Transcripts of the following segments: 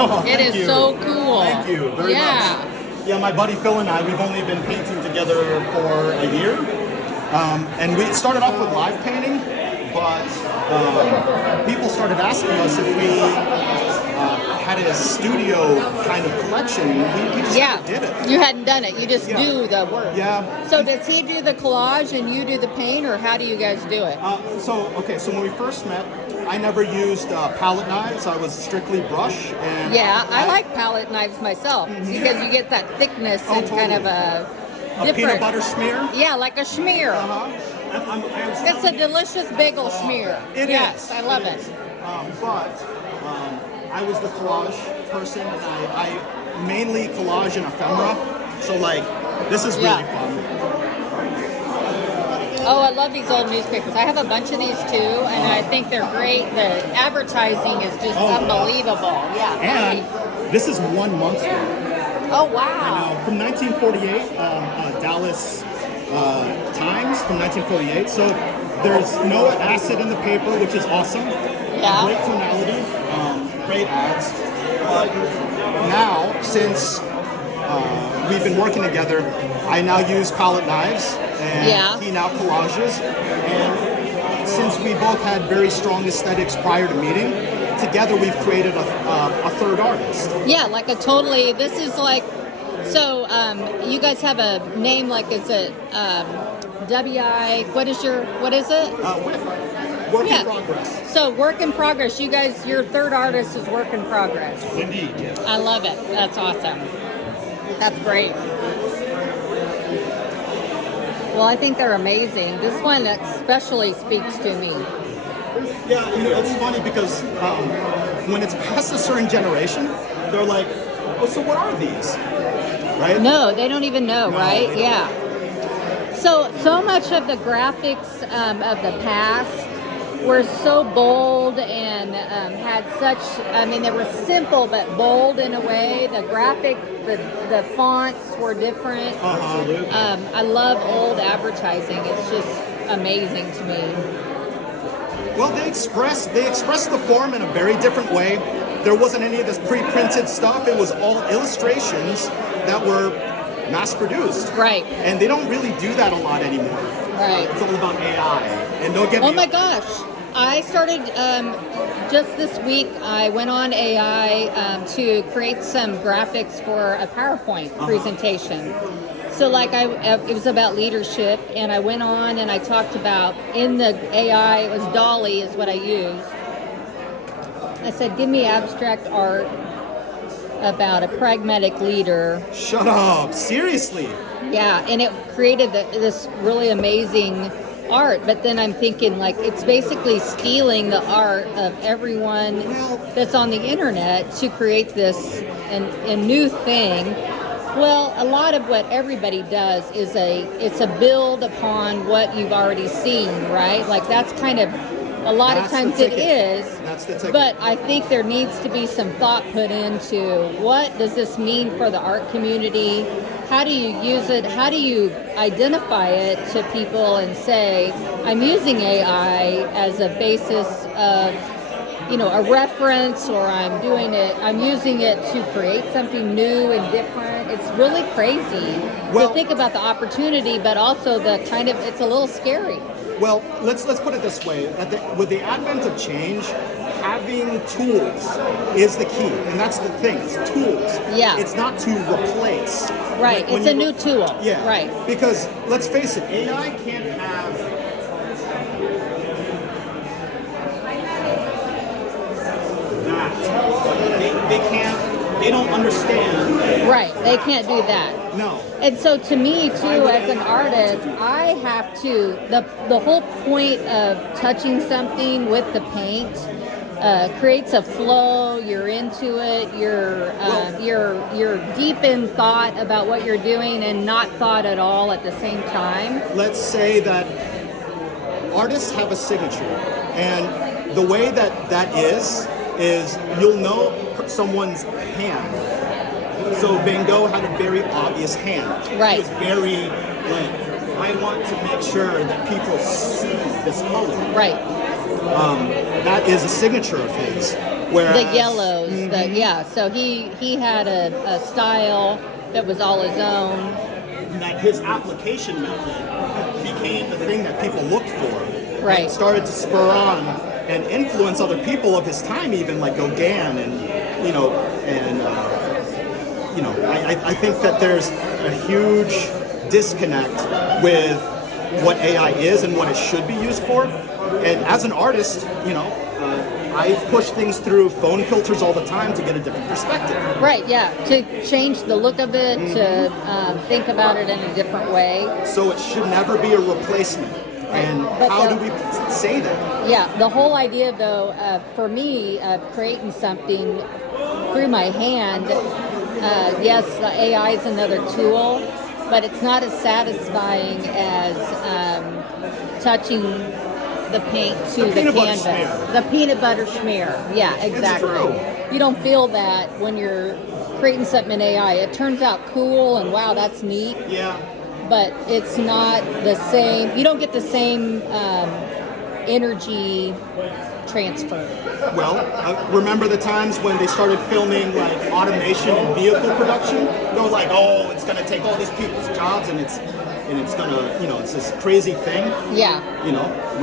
Oh, It is so cool. Thank you very much. Yeah, my buddy Phil and I, we've only been painting together for a year. And we started off with live painting, but people started asking us if we had a studio kind of collection. We just never did it. You hadn't done it. You just do the work. Yeah. So does he do the collage and you do the paint, or how do you guys do it? So when we first met, I never used palette knives. I was strictly brush. And I like palette knives myself because you get that thickness and totally. kind of a different peanut butter smear. Yeah, like a schmear. It's a delicious bagel schmear. It is. I love it. But I was the collage person, and I mainly collage in ephemera. So like, this is really fun. Oh, I love these old newspapers. I have a bunch of these too, and I think they're great. The advertising is just unbelievable. Yeah. And this is 1 month's worth. Oh, wow. I know, from 1948, Dallas Times from 1948. So there's no acid in the paper, which is awesome. Yeah. Great tonality, great ads. But now, since we've been working together, I now use palette knives, and he now collages. And since we both had very strong aesthetics prior to meeting, together we've created a third artist. Yeah, like a totally, this is like, so you guys have a name, like, is it WI, what is it? WIP, work in progress. So work in progress, you guys, your third artist is work in progress. Indeed, yes. I love it, that's awesome. That's great. Well, I think they're amazing. This one especially speaks to me. Yeah, it's funny because when it's past a certain generation, they're like, oh, so what are these? Right? No, they don't even know, right? Yeah. So much of the graphics of the past were so bold and had such, I mean, they were simple but bold in a way. The graphic, the fonts were different. I love old advertising. It's just amazing to me. Well, they express the form in a very different way. There wasn't any of this pre-printed stuff. It was all illustrations that were mass-produced. Right. And they don't really do that a lot anymore. Right. It's all about AI. And don't get me. Oh my gosh. I started just this week. I went on AI to create some graphics for a PowerPoint presentation. So like it was about leadership, and I went on and I talked about, in the AI, it was Dolly is what I used. I said, give me abstract art about a pragmatic leader. Shut up, seriously? Yeah, and it created this really amazing art, but then I'm thinking, like, it's basically stealing the art of everyone that's on the internet to create this a new thing. Well, a lot of what everybody does is it's a build upon what you've already seen, right? Like, that's kind of, a lot of times it is. That's the ticket. But I think there needs to be some thought put into, what does this mean for the art community? How do you use it? How do you identify it to people and say, I'm using AI as a basis of, a reference, or I'm using it to create something new and different. It's really crazy to think about the opportunity, but also the kind of, it's a little scary. Well, let's put it this way. With the advent of change, having tools is the key. And that's the thing, it's tools. Yeah. It's not to replace. Right, it's a new tool. Yeah. Right. Because, let's face it, AI can't have... they don't understand. Right, they can't do that. No. And so to me, too, as an artist, I have to, the whole point of touching something with the paint creates a flow, you're into it, you're deep in thought about what you're doing and not thought at all at the same time. Let's say that artists have a signature, and the way that is you'll know someone's hand. So Van Gogh had a very obvious hand. Right. He was very, I want to make sure that people see this color. Right. That is a signature of his. Whereas, the yellows, so he had a style that was all his own. That his application method became the thing that people looked for. Right. And started to spur on and influence other people of his time, even like Gauguin I think that there's a huge disconnect with what AI is and what it should be used for. And as an artist, I push things through phone filters all the time to get a different perspective. Right, yeah, to change the look of it, to think about it in a different way. So it should never be a replacement. And how do we say that? Yeah, the whole idea, though, for me, creating something through my hand, yes, the AI is another tool, but it's not as satisfying as touching the paint to the canvas. The peanut butter smear. Yeah, exactly. It's true. You don't feel that when you're creating something in AI. It turns out cool and wow, that's neat. Yeah. But it's not the same. You don't get the same energy transfer. Well, remember the times when they started filming like automation and vehicle production? They were like, oh, it's gonna take all these people's jobs and it's gonna, it's this crazy thing. Yeah. You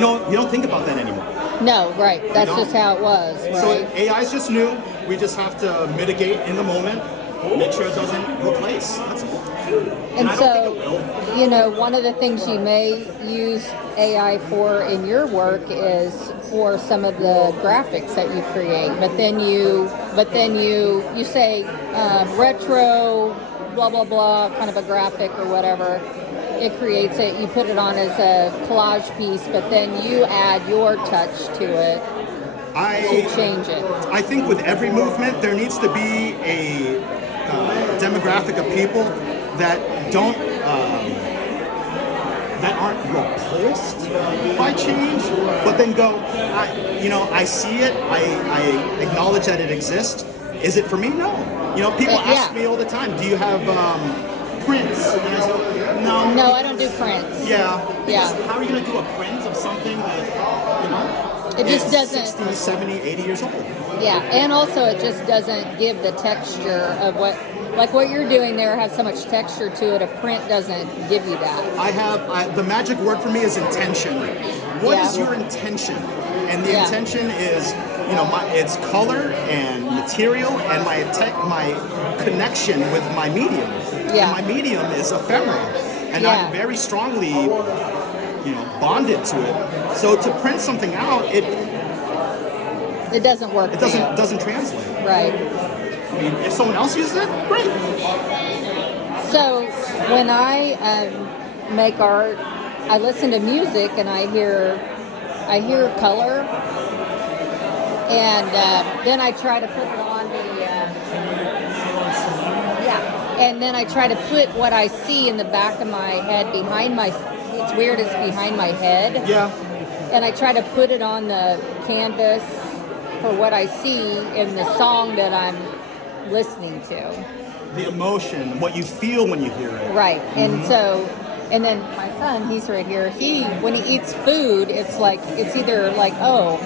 don't think about that anymore. No, right. That's just how it was. Right? So AI is just new. We just have to mitigate in the moment, make sure it doesn't replace. That's all. And so, one of the things you may use AI for in your work is for some of the graphics that you create. But then you say retro, blah blah blah, kind of a graphic or whatever. It creates it. You put it on as a collage piece, but then you add your touch to it to change it. I think with every movement, there needs to be a demographic of people that aren't repulsed by change, but then go, I see it, I acknowledge that it exists. Is it for me? No. People ask me all the time, do you have prints? And I say, no. No, I don't do prints. Yeah. How are you going to do a print of something that, it just doesn't. 60, 70, 80 years old. Yeah, and also it just doesn't give the texture of what you're doing there has so much texture to it. A print doesn't give you that. The magic word for me is intention. What is your intention? And the intention is, it's color and material and my connection with my medium. Yeah. And my medium is ephemera. And I'm very strongly, bonded to it. So to print something out, it doesn't work. It doesn't translate. Right. I mean, if someone else uses it, great. So when I make art, I listen to music and I hear color, and then I try to put it on and then I try to put what I see in the back of my head behind my. It's weird. It's behind my head. Yeah. And I try to put it on the canvas for what I see in the song that I'm listening to. The emotion, what you feel when you hear it. Right. And so, and then my son, he's right here. When he eats food, it's either like, oh,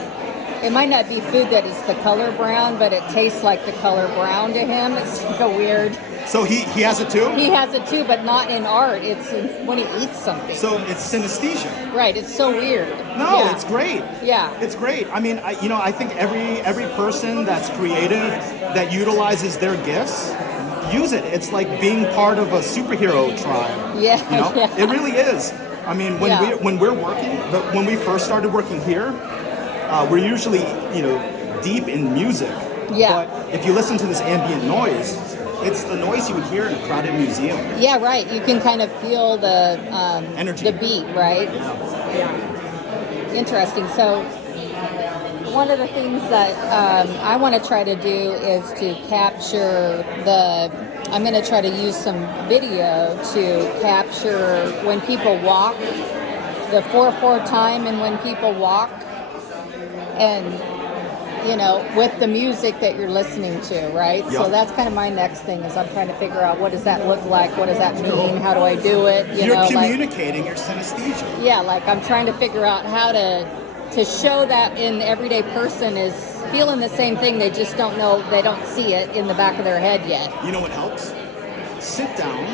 it might not be food that is the color brown, but it tastes like the color brown to him. It's like a weird. So he has it too? He has it too, but not in art. It's when he eats something. So it's synesthesia. Right. It's so weird. No, it's great. Yeah. It's great. I mean, I think every person that's creative, that utilizes their gifts, use it. It's like being part of a superhero tribe. Yeah. It really is. I mean, when we're working, when we first started working here, we're usually, deep in music. Yeah. But if you listen to this ambient noise, it's the noise you would hear in a crowded museum. Yeah, right. You can kind of feel the energy, the beat, right? Yeah. Interesting. So one of the things that I want to try to do is to capture I'm going to try to use some video to capture when people walk, the 4/4 time and when people walk, and with the music that you're listening to, right? Yep. So that's kind of my next thing is I'm trying to figure out what does that look like? What does that mean? How do I do it? You're communicating your synesthesia. Yeah, I'm trying to figure out how to show that in the everyday person is feeling the same thing. They just don't know, they don't see it in the back of their head yet. You know what helps? Sit down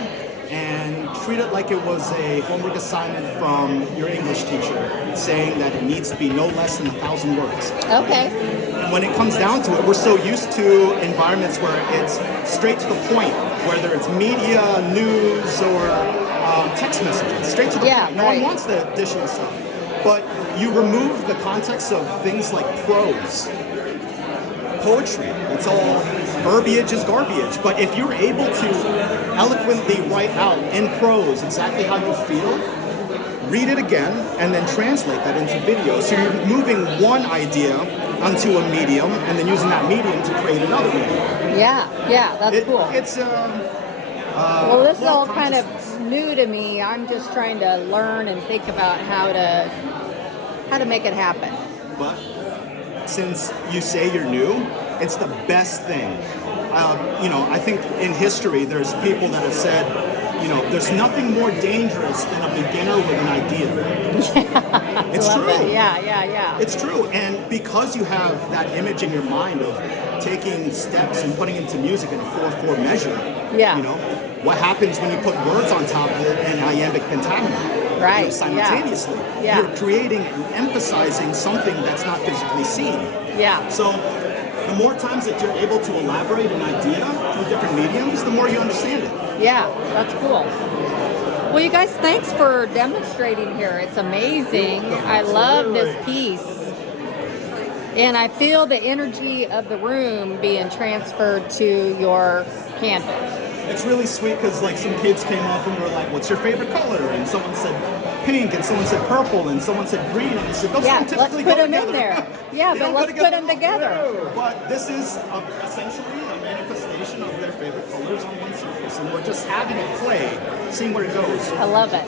and treat it like it was a homework assignment from your English teacher saying that it needs to be no less than 1,000 words. Okay. And when it comes down to it, we're so used to environments where it's straight to the point, whether it's media, news, or text messages, straight to the point. No one wants the additional stuff. But you remove the context of things like prose, poetry. It's all verbiage is garbage. But if you're able to eloquently write out in prose exactly how you feel, read it again, and then translate that into video. So you're moving one idea onto a medium, and then using that medium to create another medium. Yeah, that's cool. It's well, this is all kind of new to me. I'm just trying to learn and think about how to make it happen. But since you say you're new, it's the best thing. I think in history there's people that have said, there's nothing more dangerous than a beginner with an idea. Yeah, it's true. That. Yeah. It's true. And because you have that image in your mind of taking steps and putting into music in a 4/4 measure, what happens when you put words on top of it in iambic pentameter? Right. Simultaneously. Yeah. You're creating and emphasizing something that's not physically seen. Yeah. So the more times that you're able to elaborate an idea through different mediums, the more you understand it. Yeah, that's cool. Well, you guys, thanks for demonstrating here. It's amazing. I love this piece. And I feel the energy of the room being transferred to your canvas. It's really sweet because some kids came up and were like, "What's your favorite color?" And someone said pink, and someone said purple, and someone said green, and I said, "Those don't typically go together." Let's put them in there. Yeah, but let's put them together. But this is essentially a manifestation of their favorite colors on one surface, and we're just having it play, seeing where it goes. I love it.